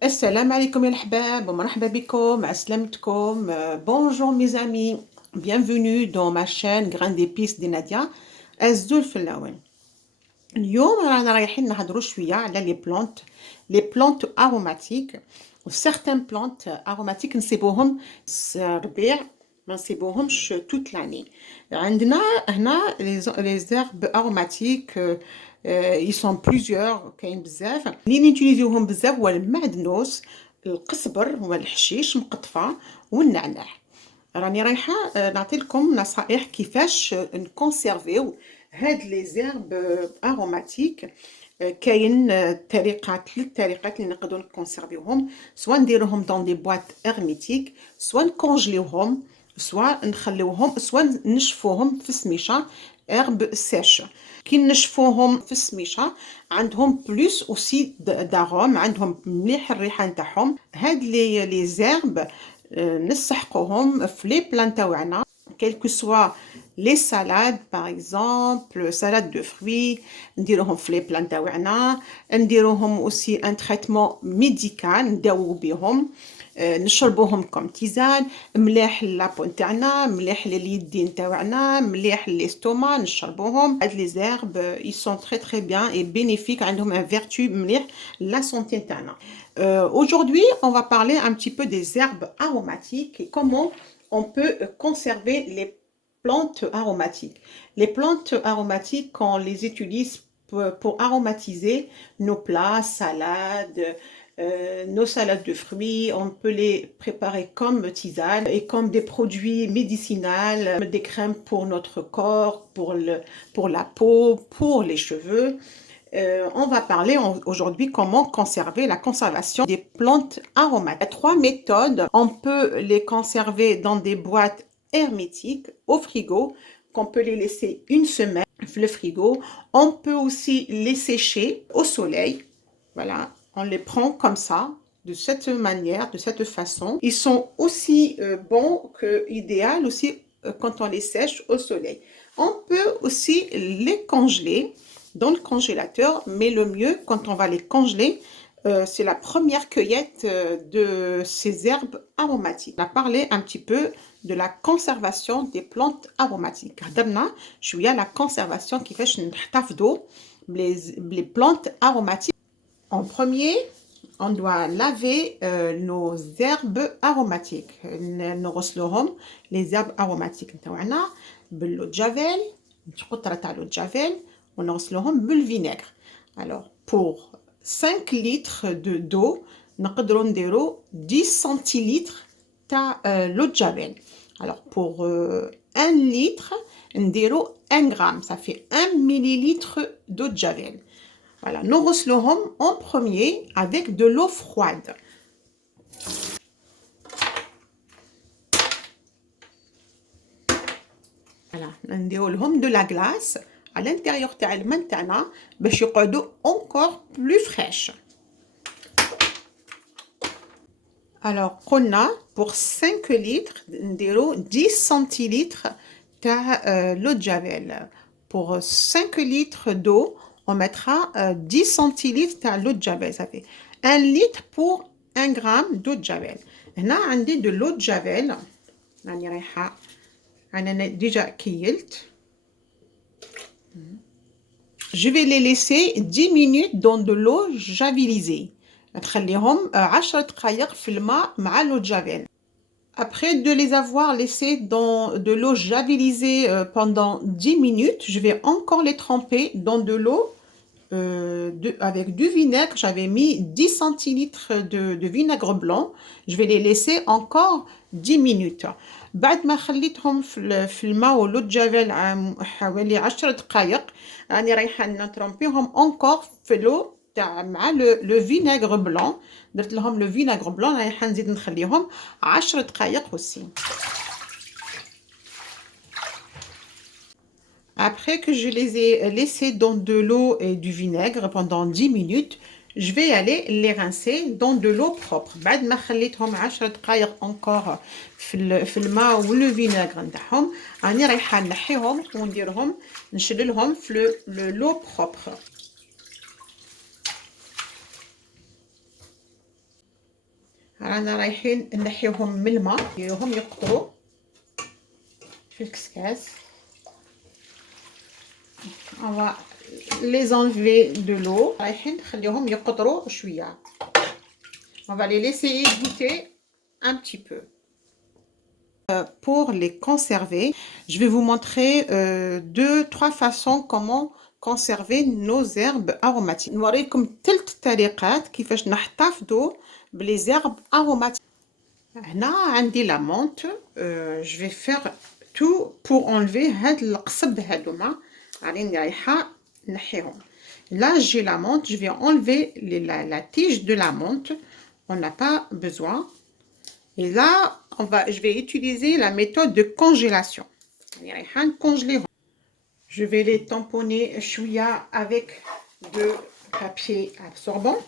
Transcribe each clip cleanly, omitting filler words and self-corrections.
Assalamu alaikum ya l'ahbab, marhaba bikom, aslamtkom, bonjour mes amis, bienvenue dans ma chaîne Grain d'épices de Nadia, الزول في اللون. اليوم رانا رايحين نهضروا شوية على les plantes aromatiques و certaines plantes aromatiques نسيبوهم الربيع ما نسيبوهمش toute l'année. عندنا هنا les herbes aromatiques ils sont plusieurs كاين بزاف اللي نيتيليزيوهم بزاف هو المعدنوس القزبر والحشيش مقطفة والنعناع. راني رايحة نعطي لكم نصائح كيفاش نكونسيرفيو هاد لي زيرب اروماتيك. كاين ثلاث طريقات اللي نقدروا نكونسيرفيوهم، سواء نديروهم دون دي بواط هرميتيك، سواء نكونجليوهم، سواء نخليوهم، سواء نشفوهم في السميشه herbe sèche. كي نشفوهم في السميشه عندهم بلوس اوسي داروم، عندهم مليح الريحه نتاعهم. هاد لي زيرب نسحقوهم في لي بلان تاوعنا quel que soit les salades par exemple salade de fruits نديروهم في لي بلان تاوعنا، نديروهم aussi un traitement médical نداوو بهم، نشربوهم كوم تيزان، مليح لابو نتاعنا، مليح لليدين تاوعنا، مليح للاستوما نشربوهم. هاد لي زيرب ils sont très très bien et bénéfiques، عندهم un vertu مليح la santé نتاعنا. Aujourd'hui, on va parler un petit peu des herbes aromatiques et comment on peut conserver les plantes aromatiques. Les plantes aromatiques, quand on les utilise pour aromatiser nos plats, salades, nos salades de fruits, on peut les préparer comme tisane et comme des produits médicinaux, des crèmes pour notre corps, pour la peau, pour les cheveux. On va parler aujourd'hui comment conserver la conservation des plantes aromatiques. Il y a trois méthodes. On peut les conserver dans des boîtes hermétiques au frigo, qu'on peut les laisser une semaine dans le frigo. On peut aussi les sécher au soleil. Voilà, on les prend comme ça, de cette manière, de cette façon. Ils sont aussi bons que idéal aussi quand on les sèche au soleil. On peut aussi les congeler dans le congélateur, mais le mieux quand on va les congeler, c'est la première cueillette de ces herbes aromatiques. On a parlé un petit peu de la conservation des plantes aromatiques. هضرنا شوية la conservation كيفاش نحتفظوا les plantes aromatiques. En premier, on doit laver nos herbes aromatiques. نغسلوهم les herbes aromatiques نتاعنا باللو جافيل، قطرة تاع لو جافيل، ونغسلوهم بالفينيغر. Alors pour 5 litres d'eau نقدروا نديروا 10 centilitres تاع لو جافيل. Alors pour 1 litre نديروا 1 gramme، ça fait 1 millilitre d'eau de javel. Voilà, nous غسلوهم en premier avec de l'eau froide. Voilà, نديروا لهم de la glace à l'intérieur تاع الماء نتاعنا باش يقعدوا encore plus fraîches. Alors قلنا pour 5 litres نديروا 10 centilitres تاع l'eau de javel. Pour 5 litres d'eau on mettra 10 centilitres تاع l'eau de javel. Ça fait 1 litre pour 1 gramme d'eau de javel. هنا عندي de l'eau de javel راني رايحة أنا ديجا كيلت. Je vais les laisser 10 minutes dans de l'eau javelisée. نخليهم 10 دقائق في الماء مع l'eau de javel. Après de les avoir laissés dans de l'eau javelisée pendant 10 minutes, je vais encore les tremper dans de l'eau avec du vinaigre. J'avais mis 10 centilitres de vinaigre blanc. Je vais les laisser encore 10 minutes. بعد ما خليتهم في الماء ولو جافيل حوالي 10 دقائق راني رايحه نترمبيهم encore في لو تاع مع لو فينيغر بلون. درت لهم لو فينيغر بلون رايحه نزيد نخليهم 10 دقائق aussi. Après que je les ai laissés dans de l'eau et du vinaigre pendant 10 minutes, je vais aller les rincer dans de l'eau propre. بعد ما خليتهم 10 دقائق encore في الماء والفينيغر نتاعهم راني رايحه نحيهم ونديرهم نشللهم في l'eau propre. رانا رايحين نحيوهم من الماء، نديروهم يقطروا في الكسكاس. On va les enlever de l'eau. رايحين نخليهم يقطروا شوية. On va les laisser égoutter un petit peu. Pour les conserver, je vais vous montrer 2-3 façons comment conserver nos herbes aromatiques. نوريكم 3 طريقات كيفاش نحتفظوا بلي herbes aromatiques. هنا عندي la menthe. Je vais faire tout pour enlever هاد القصب هادوما. راني رايحة نحيهم. Là j'ai la menthe, je vais enlever la tige de la menthe. On n'a pas besoin. Et là, je vais utiliser la méthode de congélation. Je vais les tamponner chouïa avec de papier absorbant.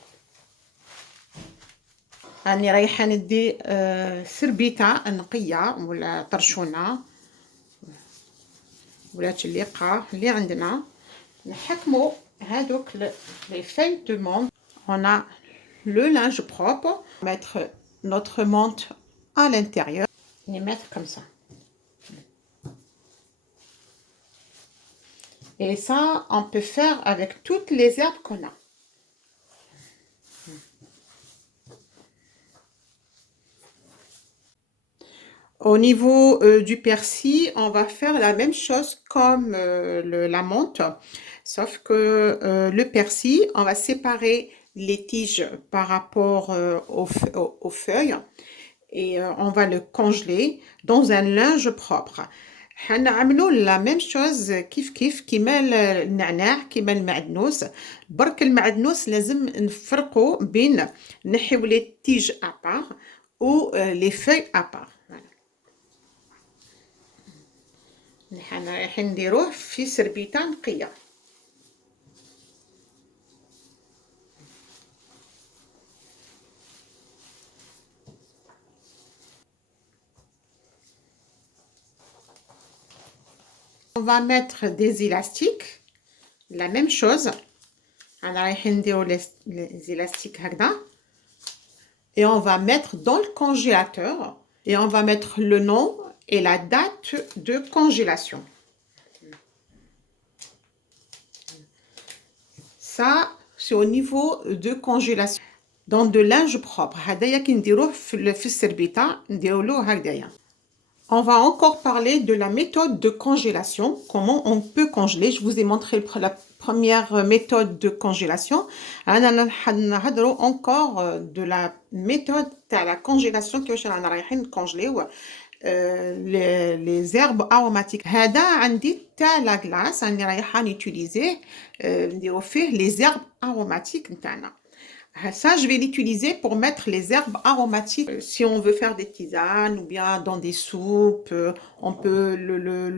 راني رايحة ندي سربيتة نقية ولا طرشونة ولا تليقة اللي عندنا. نحكمو هادوك les feuilles de menthe. On a le linge propre. Mettre notre menthe à l'intérieur. Les mettre comme ça. Et ça, on peut faire avec toutes les herbes qu'on a. Au niveau du persil, on va faire la même chose comme la menthe, sauf que le persil, on va séparer les tiges par rapport aux feuilles et on va le congeler dans un linge propre. حنعملوا la même chose كيف كيما النعناع كيما المعدنوس. برك المعدنوس لازم نفرقوا بين نحيو لي تيج à part ou les feuilles à part. حنا رايحين نديروه في سربيتة نقية. On va mettre des élastiques, la même chose. On va mettre les élastiques et on va mettre dans le congélateur et on va mettre le nom et la date de congélation. Ça, c'est au niveau de congélation. Dans de linge propre. هدايا كي نديروه في السربيتة نديرولو هكذايا. On va encore parler de la méthode de congélation, comment on peut congeler. Je vous ai montré la première méthode de congélation. On va encore de la méthode de la congélation qui va congeler les herbes aromatiques. هذا عندي تاع la glace راني رايحة نutiliser نديرو فيه les herbes aromatiques نتاعنا. Ça, je vais l'utiliser pour mettre les herbes aromatiques. Si on veut faire des tisanes ou bien dans des soupes, on peut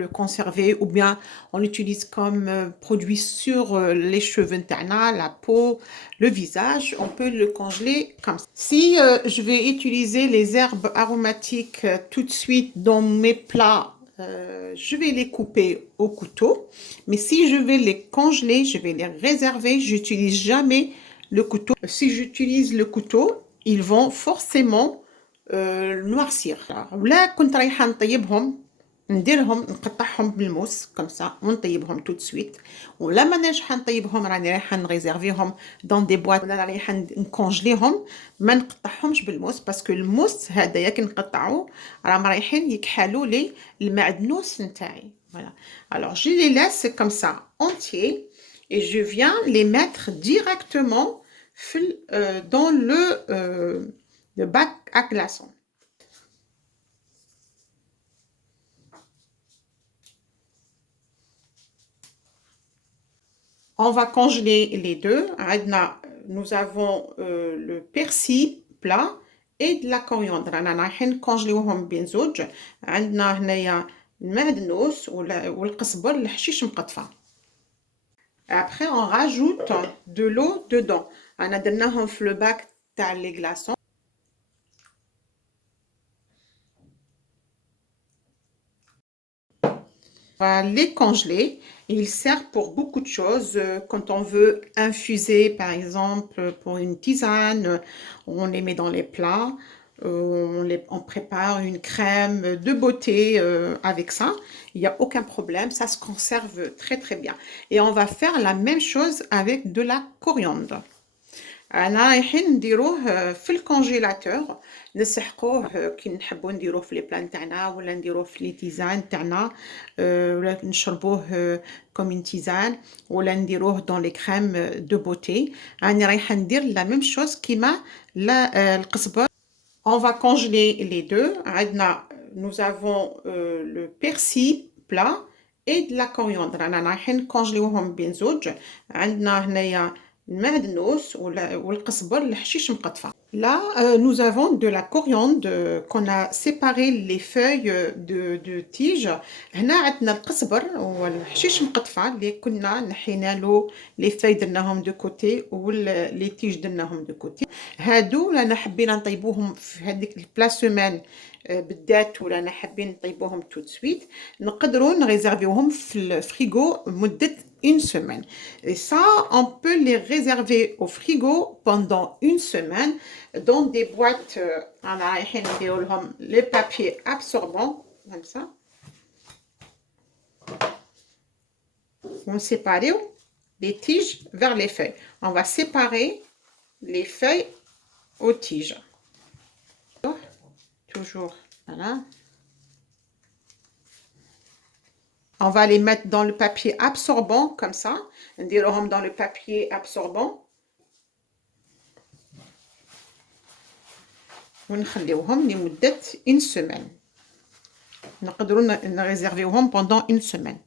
le conserver ou bien on l'utilise comme produit sur les cheveux, la peau, le visage. On peut le congeler comme ça. Si je vais utiliser les herbes aromatiques tout de suite dans mes plats, je vais les couper au couteau. Mais si je vais les congeler, je vais les réserver. J'utilise jamais le couteau. Si j'utilise le couteau, ils vont forcément noircir. ولا كنت رايحة نطيبهم نديرهم نقطعهم بالموس كم سا ونطيبهم tout de suite. ولا ما نجح نطيبهم راني رايحة نريزيرفيهم dans des boîtes ولا رايحة نكونجليهم ما نقطعهمش بالموس باسكو الموس هذايا كي نقطعوه راهم رايحين يكحلوا لي المعدنوس نتاعي. Voilà. Alors je les laisse comme ça entiers. Et je viens les mettre directement dans le bac à glaçons. On va congeler les deux. Nous avons le persil plat et de la coriandre. رايحين نكونجليوهم بين زوج. عندنا هنايا المعدنوس والقزبر الحشيش مقطفة. Après, on rajoute de l'eau dedans. On a donné le bac dans les glaçons. On va les congeler. Ils servent pour beaucoup de choses. Quand on veut infuser, par exemple, pour une tisane, on les met dans les plats. On prépare une crème de beauté avec ça. Il n'y a aucun problème, ça se conserve très très bien. Et on va faire la même chose avec de la coriandre. أنا رايحين نديروه في الكونجيلاتور نسحقوه كي نحبو نديروه في لي بلان تاعنا ولا نديروه في لي تيزان تاعنا ولا نشربوه كوم اون تيزان ولا نديروه دون لي كريم دو بوتي. راني رايحة ندير لا ميم شوز كيما القزبر. On va congeler les deux. Nous avons le persil plat et de la coriandre. رانا رايحين نكونجليوهم بين زوج. عندنا هنايا المعدنوس والقزبر الحشيش مقطفة. Là, nous avons de la coriandre qu'on a séparé les feuilles de tige. هنا عندنا القزبر والحشيش مقطفة اللي كنا نحينا له les feuilles درناهم دو كوتي واللي تيج درناهم دو كوتي. هادو رانا حبينا نطيبوهم في هذيك البلا سومان بالذات ورانا حابين نطيبوهم تو سويت. نقدروا نريزيرفيوهم في الفريغو مدة une semaine. Et ça, on peut les réserver au frigo pendant une semaine dans des boîtes. Les papiers absorbants, comme ça. On sépare les tiges vers les feuilles. On va séparer les feuilles aux tiges. Toujours, voilà. On va les mettre dans le papier absorbant, comme ça. نديروهم dans le papier absorbant. ونخليوهم لمدة une semaine. نقدروا نريزيرفيوهم pendant une semaine.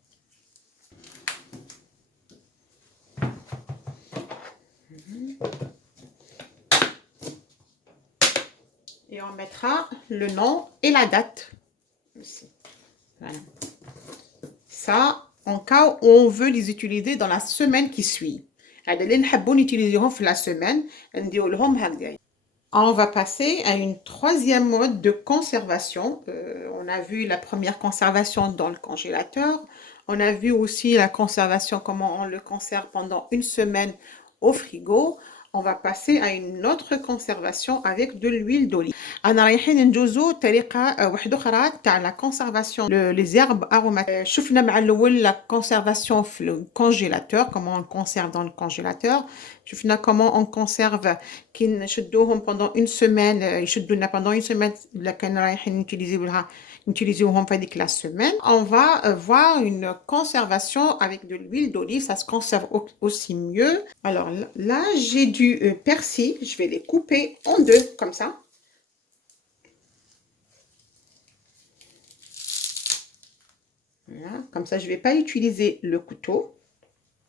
Et on mettra le nom et la date aussi. Voilà. Ça, en cas où on veut les utiliser dans la semaine qui suit. La semaine, on va passer à une troisième mode de conservation. On a vu la première conservation dans le congélateur. On a vu aussi la conservation, comment on le conserve pendant une semaine au frigo. On va passer à une autre conservation avec de l'huile d'olive. أنا رايحين ندوزو طريقة واحدة أخرى تاع لا كونسيرفاسيون لي زيرب أروماتيك. شفنا مع الأول لا كونسيرفاسيون في الكونجيلاتور كومون on conserve dans le congélateur. شفنا كومون on conserve كي نشدوهم pendant une semaine يشدوا لنا pendant une semaine إلا كان رايحين نوتيليزيوهم في هذيك la semaine. On va voir une conservation avec de l'huile d'olive, ça se conserve aussi mieux. Alors là, j'ai du persil, je vais les couper en deux comme ça. Voilà, comme ça je ne vais pas utiliser le couteau.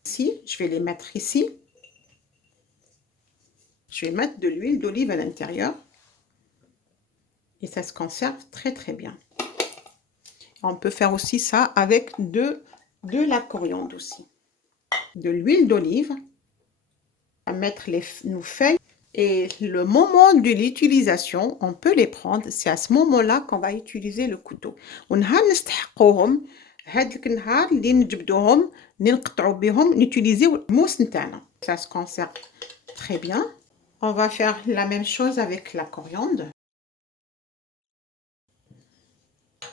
Ici, je vais les mettre ici. Je vais mettre de l'huile d'olive à l'intérieur. Et ça se conserve très très bien. On peut faire aussi ça avec de la coriandre aussi. De l'huile d'olive. On va mettre nos feuilles. Et le moment de l'utilisation, on peut les prendre. C'est à ce moment-là qu'on va utiliser le couteau. ونهار نستحقوهم هذاك النهار اللي نجبدوهم اللي نقطعوا بهم نutiliser الموس نتاعنا. Ça se conserve très bien. On va faire la même chose avec la coriandre.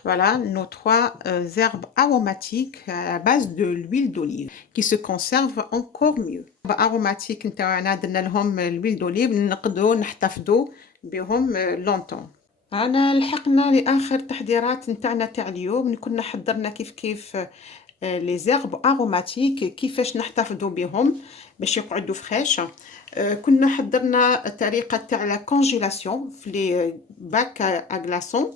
Voilà nos trois herbes aromatiques à base de l'huile d'olive qui se conservent encore mieux. Aromatiques نتاعنا درنا لهم l'huile d'olive نقدروا نحتفظوا بهم longtemps. أنا لحقنا لآخر تحضيرات نتاعنا تاع اليوم. كنا حضرنا كيف لي زيرب أروماتيك كيفاش نحتفظوا بهم باش يقعدوا فريش. كنا حضرنا طريقة تاع لا كونجيلاسيون في لي باك ا غلاسون.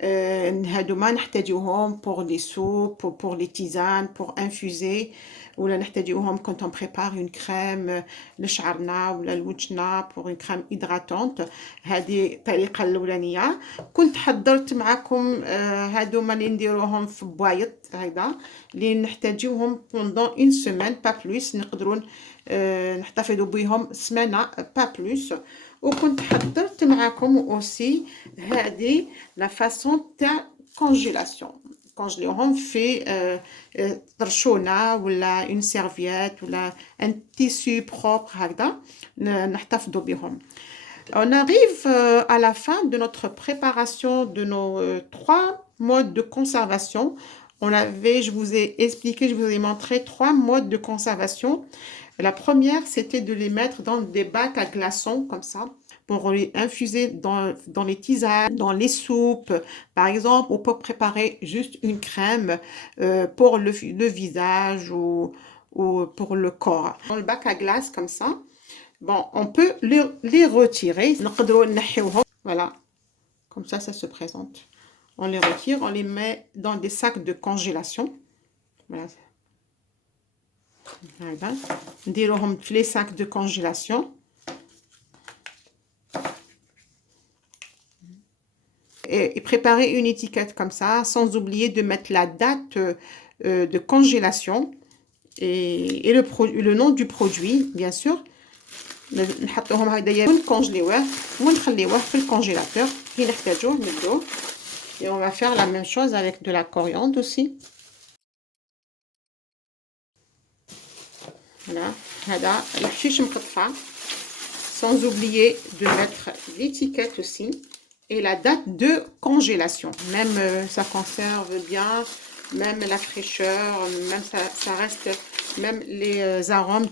هادو ما نحتاجوهم pour les soupes, pour les tisanes, pour infuser ولا نحتاجوهم quand on prépare une crème لشعرنا ولا لوجهنا pour une crème hydratante. هذه الطريقة الأولانية. كنت حضرت معكم هادو ما اللي نديروهم في بوايط هكذا اللي نحتاجوهم pendant une semaine pas plus. نقدروا نحتفظوا بهم سمانة pas plus. وكنت حضرت معكم aussi هذه la façon تاع congélation. كونجليوهم في طرشونة ولا une serviette ولا un tissu propre هكذا نحتفظوا بهم. On arrive à la fin de notre préparation de nos 3 modes de conservation. Je vous ai expliqué, je vous ai montré 3 modes de conservation. La première, c'était de les mettre dans des bacs à glaçons, comme ça, pour les infuser dans les tisanes, dans les soupes. Par exemple, on peut préparer juste une crème pour le visage ou pour le corps. Dans le bac à glace, comme ça, bon, on peut les retirer. Voilà, comme ça se présente. On les retire, on les met dans des sacs de congélation. Voilà. Les sacs de congélation. Et préparer une étiquette comme ça, sans oublier de mettre la date de congélation et le nom du produit, bien sûr. نحطوهم هكذايا ونكونجليوه ونخليوه في الكونجيلاتور كي نحتاجوه نبدوه. Et on va faire la même chose avec de la coriandre aussi. Voilà, هذا الحشيش مقطفة. Sans oublier de mettre l'étiquette aussi et la date de congélation. Même ça conserve bien, même la fraîcheur, même ça reste, même les arômes.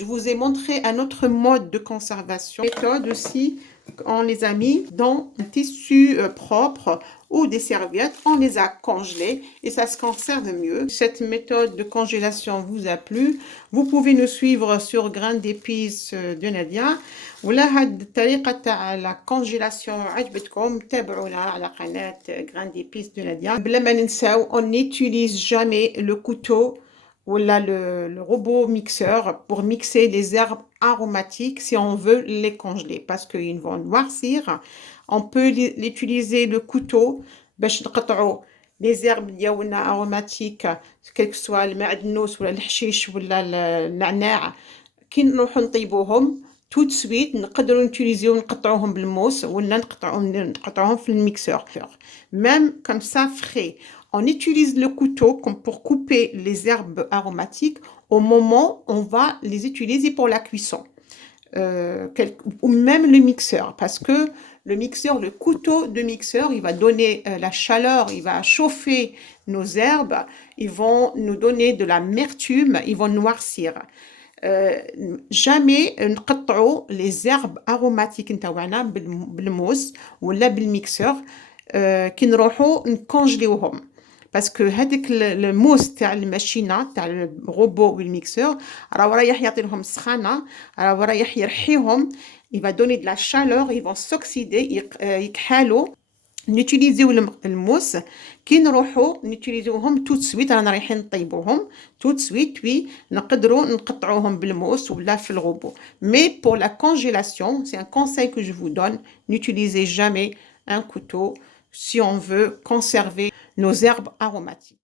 Je vous ai montré un autre mode de conservation. Méthode aussi, on les a mis dans un tissu propre ou des serviettes, on les a congelés et ça se conserve mieux. Cette méthode de congélation vous a plu, vous pouvez nous suivre sur Grains d'épices de Nadia. ولا هاد الطريقة تاع لا كونجيلاسيون عجبتكم تابعونا على قناة Grains d'épices de Nadia. بلا ما ننساو on n'utilise jamais le couteau ou le robot mixeur pour mixer les herbes aromatiques si on veut les congeler parce qu'ils vont noircir. On peut utiliser le couteau باش نقطعوا les herbes ديالنا aromatiques quel que soit المعدنوس ولا الحشيش ولا النعناع كي نروحوا نطيبوهم tout de suite نقدروا نوتيليزيو نقطعوهم بالموس ولا نقطعوهم في الميكسeur. Même comme ça frais. On utilise le couteau comme pour couper les herbes aromatiques au moment où on va les utiliser pour la cuisson. Ou même le mixeur, parce que le mixeur, le couteau de mixeur, il va donner la chaleur, il va chauffer nos herbes, ils vont nous donner de l'amertume, ils vont noircir. jamais نقطعوا les herbes aromatiques نتاعنا بالموس ولا بالميكسور كي نروحوا نكونجليوهم باسكو هذاك الموس تاع الماشينه تاع الروبو والميكسور رايح يعطي لهم سخانه رايح يرحيهم il va donner de la chaleur ils vont s'oxyder يكحالوا نوتيليزيو الموس كي نروحو نوتيليزيوهم توت سويت رانا رايحين نطيبوهم توت سويت وي نقدروا نقطعوهم بالموس ولا في الغوبو mais pour la congélation c'est un conseil que je vous donne n'utilisez jamais un couteau si on veut conserver nos herbes aromatiques.